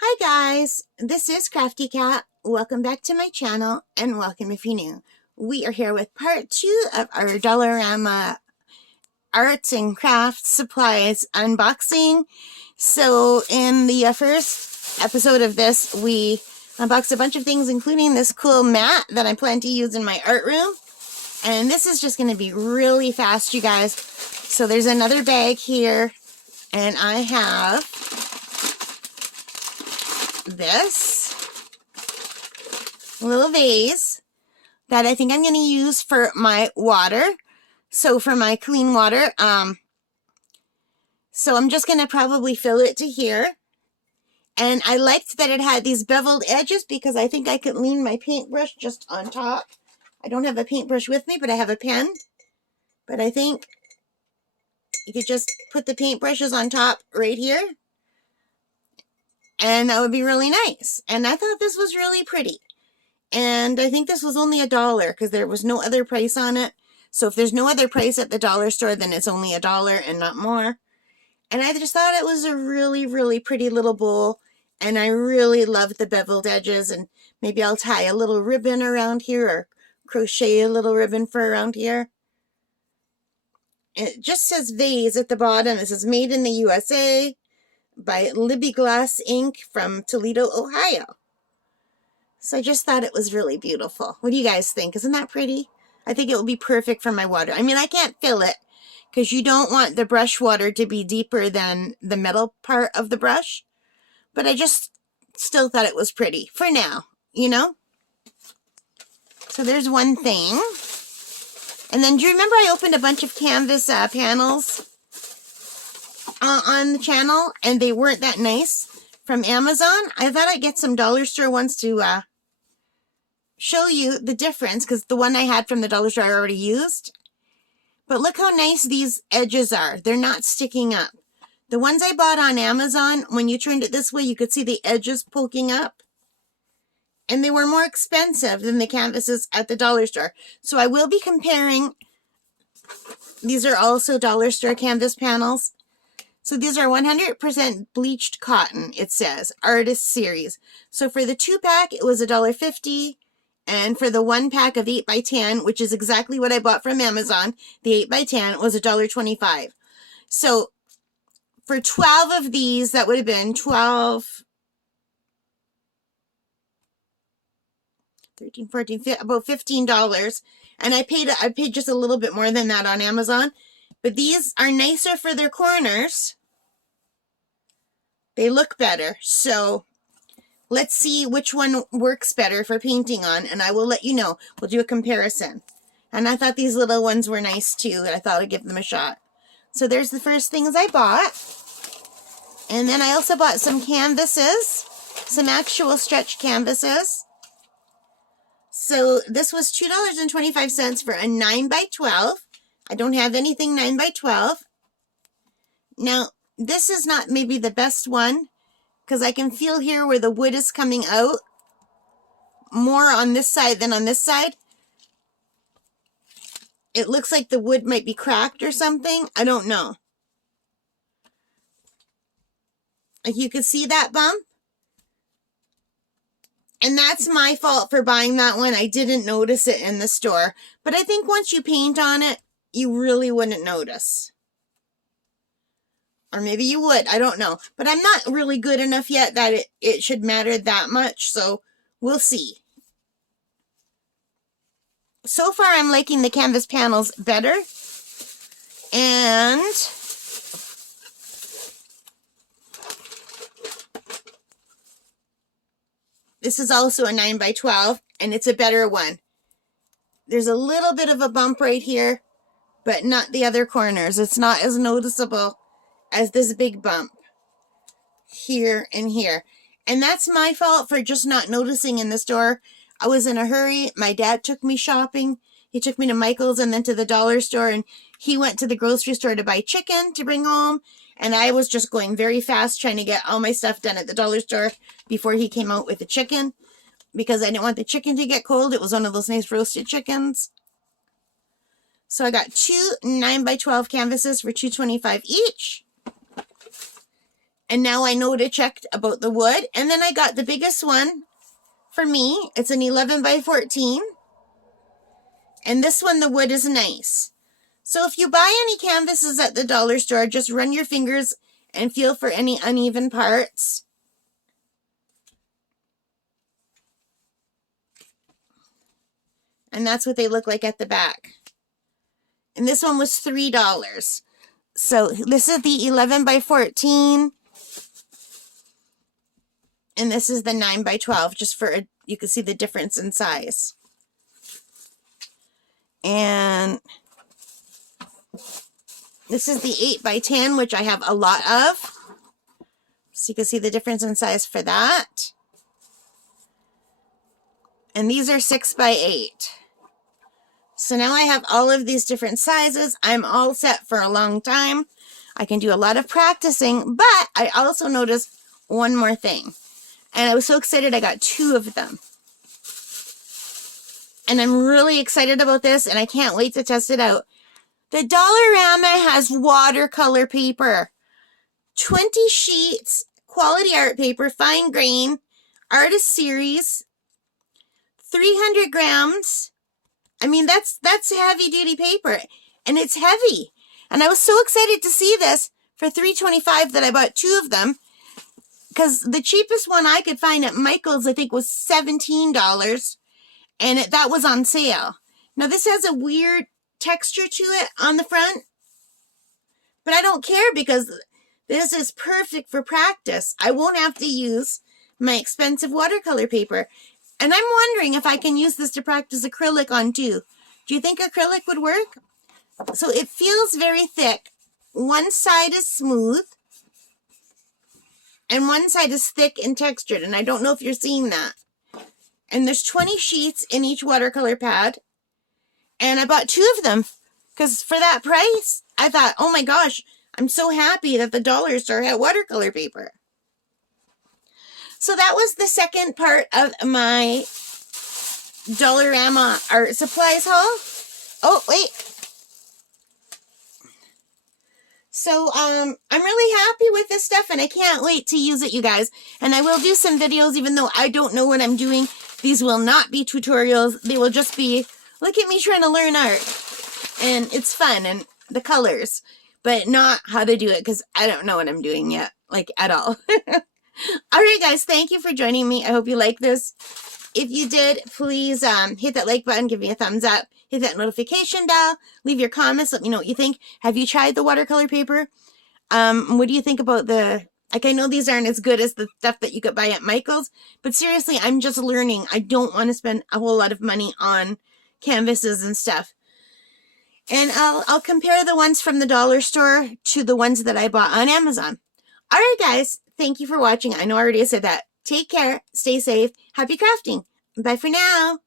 Hi guys, this is Crafty Cat. Welcome back to my channel and welcome if you're new. We are here with part 2 of our dollarama arts and crafts supplies unboxing. So in the first episode of this, we unboxed a bunch of things including this cool mat that I plan to use in my art room. And this is just going to be really fast, you guys. So there's another bag here and I have this little vase that I think I'm going to use for my water. So for my clean water, so I'm just going to probably fill it to here. And I liked that it had these beveled edges because I think I could lean my paintbrush just on top. I don't have a paintbrush with me, but I have a pen. But I think you could just put the paintbrushes on top right here. And that would be really nice. And I thought this was really pretty. And I think this was only $1 because there was no other price on it. So if there's no other price at the dollar store, then it's only $1 and not more. And I just thought it was a really, really pretty little bowl. And I really loved the beveled edges. And maybe I'll tie a little ribbon around here or crochet a little ribbon for around here. It just says Vase at the bottom. It says made in the USA by Libby Glass Inc. from Toledo, Ohio. So I just thought it was really beautiful. What do you guys think? Isn't that pretty? I think it will be perfect for my water. I mean, I can't fill it because you don't want the brush water to be deeper than the metal part of the brush. But I just still thought it was pretty for now, you know? So there's one thing. And then do you remember I opened a bunch of canvas panels on the channel and they weren't that nice from Amazon? I thought I'd get some dollar store ones to show you the difference because the one I had from the dollar store I already used. But look how nice these edges are. They're not sticking up. The ones I bought on Amazon, when you turned it this way, you could see the edges poking up. And they were more expensive than the canvases at the dollar store. So I will be comparing. These are also dollar store canvas panels. So these are 100% bleached cotton, it says, Artist Series. So for the 2-pack, it was $1.50. And for the 1-pack of 8x10, which is exactly what I bought from Amazon, the 8x10 was $1.25. So for 12 of these, that would have been 12, 13, 14, about $15. And I paid just a little bit more than that on Amazon. But these are nicer for their corners. They look better. So let's see which one works better for painting on, and I will let you know. We'll do a comparison. And I thought these little ones were nice too, and I thought I'd give them a shot. So there's the first things I bought. And then I also bought some canvases, some actual stretch canvases. So this was $2.25 for a 9x12. I don't have anything 9x12. Now, this is not maybe the best one, because I can feel here where the wood is coming out more on this side than on this side. It looks like the wood might be cracked or something. I don't know. Like you could see that bump. And that's my fault for buying that one. I didn't notice it in the store. But I think once you paint on it, you really wouldn't notice. Or maybe you would. I don't know. But I'm not really good enough yet that it should matter that much. So we'll see. So far, I'm liking the canvas panels better. And this is also a 9x12, and it's a better one. There's a little bit of a bump right here, but not the other corners. It's not as noticeable as this big bump here and here. And that's my fault for just not noticing in the store. I was in a hurry. My dad took me shopping. He took me to Michael's and then to the dollar store, and he went to the grocery store to buy chicken to bring home. And I was just going very fast trying to get all my stuff done at the dollar store before he came out with the chicken, because I didn't want the chicken to get cold. It was one of those nice roasted chickens. So I got two 9x12 canvases for $2.25 each. And now I know to check about the wood. And then I got the biggest one for me. It's an 11 by 14. And this one, the wood is nice. So if you buy any canvases at the dollar store, just run your fingers and feel for any uneven parts. And that's what they look like at the back. And this one was $3. So this is the 11 by 14. And this is the 9 by 12, just for, you can see the difference in size. And this is the 8 by 10, which I have a lot of. So you can see the difference in size for that. And these are 6 by 8. So now I have all of these different sizes. I'm all set for a long time. I can do a lot of practicing, but I also noticed one more thing. And I was so excited I got 2 of them. And I'm really excited about this, and I can't wait to test it out. The Dollarama has watercolor paper. 20 sheets, quality art paper, fine grain, artist series, 300 grams. I mean, that's heavy duty paper, and it's heavy. And I was so excited to see this for $3.25 that I bought 2 of them, because the cheapest one I could find at Michael's, I think, was $17, and that was on sale. Now, this has a weird texture to it on the front, but I don't care because this is perfect for practice. I won't have to use my expensive watercolor paper. And I'm wondering if I can use this to practice acrylic on too. Do you think acrylic would work? So it feels very thick. One side is smooth and one side is thick and textured. And I don't know if you're seeing that. And there's 20 sheets in each watercolor pad. And I bought 2 of them because for that price, I thought, oh my gosh, I'm so happy that the dollar store had watercolor paper. So that was the second part of my Dollarama art supplies haul. Oh, wait. So, I'm really happy with this stuff, and I can't wait to use it, you guys. And I will do some videos, even though I don't know what I'm doing. These will not be tutorials. They will just be, look at me trying to learn art. And it's fun, and the colors. But not how to do it, because I don't know what I'm doing yet, like, at all. Alright, guys, thank you for joining me. I hope you like this. If you did, please hit that like button, give me a thumbs up, hit that notification bell, leave your comments, let me know what you think. Have you tried the watercolor paper? What do you think about the, like, I know these aren't as good as the stuff that you could buy at Michael's, but seriously, I'm just learning. I don't want to spend a whole lot of money on canvases and stuff. And I'll compare the ones from the dollar store to the ones that I bought on Amazon. Alright, guys, thank you for watching. I know I already said that. Take care, stay safe, happy crafting. Bye for now.